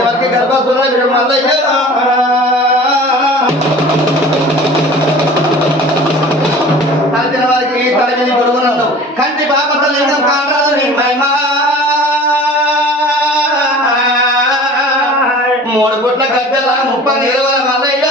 వారికి గర్భసుర విమలయ్య మూడు పుట్ల గద్దెల ముప్పై ఇరవై మల్లయ్య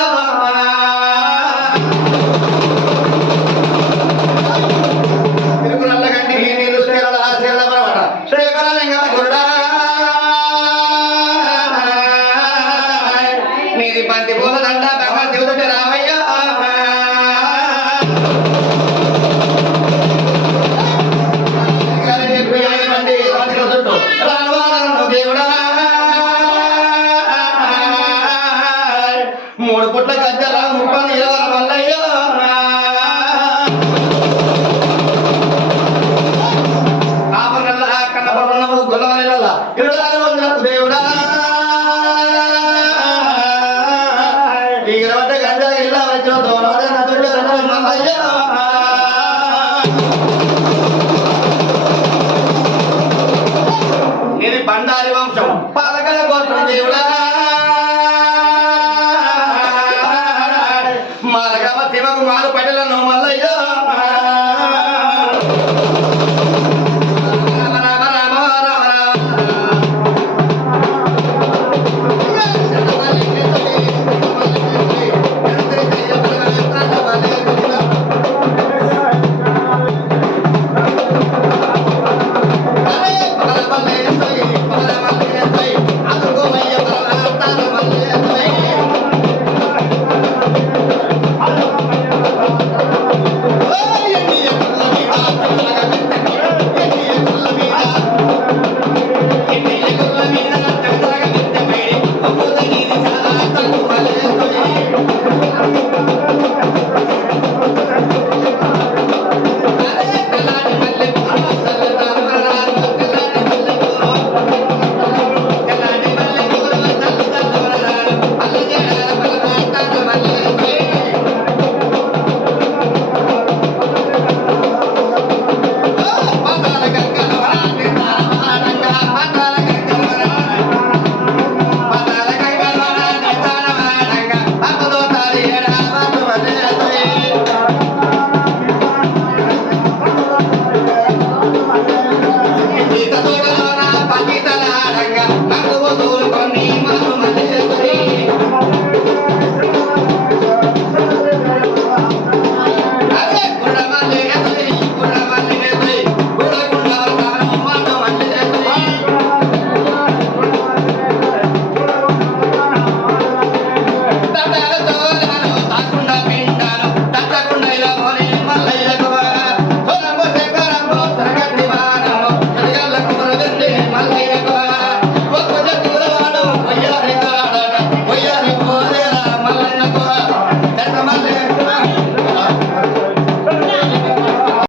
మూడు పుట్ల గద్దెల ముప్పై ఇరవై మల్లయ్యా గంజా ఇలా వచ్చో దోరాడే నదుడు మల్లయ్యా తిమకు మాలు పటెలను మల్లయ్య. Himalaya